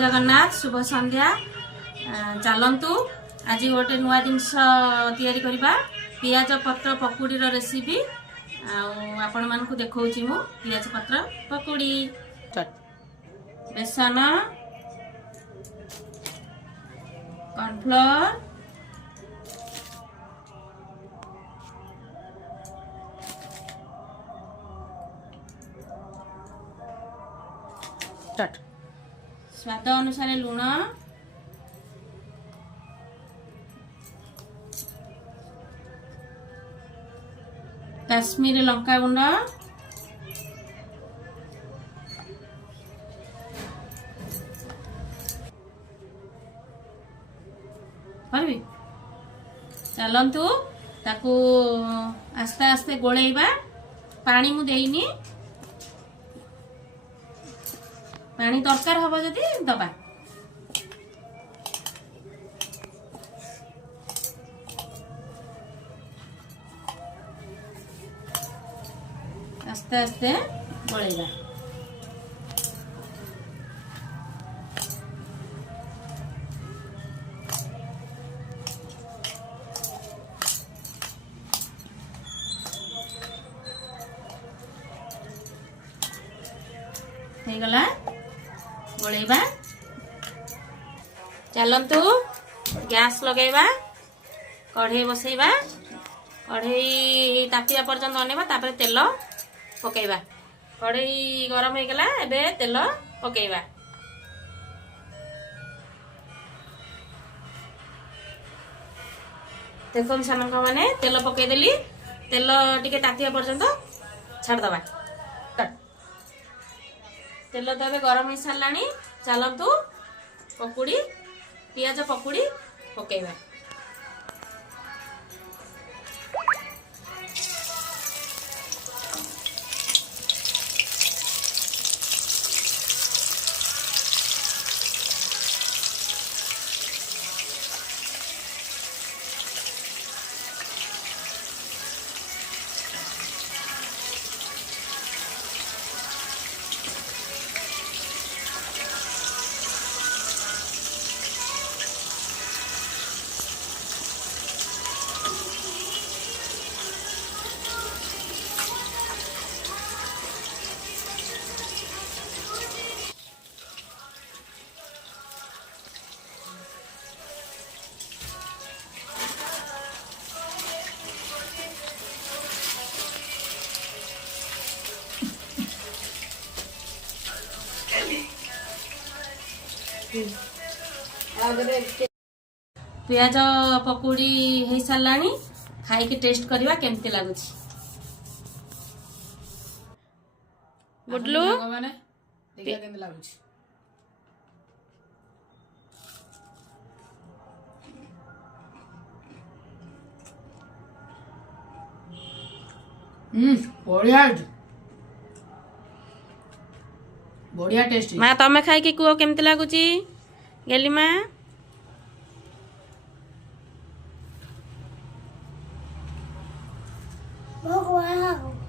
जगन्नाथ शुभ संध्या चलतु आज गोटे नुआ जिनस तैयारी करबा पियाज पत्र पकुड़ी रेसिपी आपण मानकु देखौची मु पियाज पत्र पकुड़ी बेसन कॉर्नफ्लोर स्वाद अनुसार लुण काश्मीरी लंका गुंड चलतु ताकू आस्ते आस्ते गोलेबा पानी मु देइनी पानी दरकार हम जदि दबा आस्ते आस्ते गोलेबा गला गोलेबा चलतु गैस लगेबा कढ़ई बसैबा कढ़ई तातिया पर्यंत अनेबा तापर तेल पकेबा कढ़ई गरम हो गला एबे तेल पकेबा देखो सामान माने तेल पकेदेली तेल टिके तातिया पर्यंत छाड़ दबा तेल तो ए गरम हो सारानी चलतु पकुड़ी पियाज पकुड़ी पकेबा पियाज पकुड़ी हो सारानी खाई के टेस्ट करवा केमती लगुच गुडलू बढ़िया बढ़िया टेस्ट माँ तमें खाई कि कह केमती लगुच गेली माँ Wow.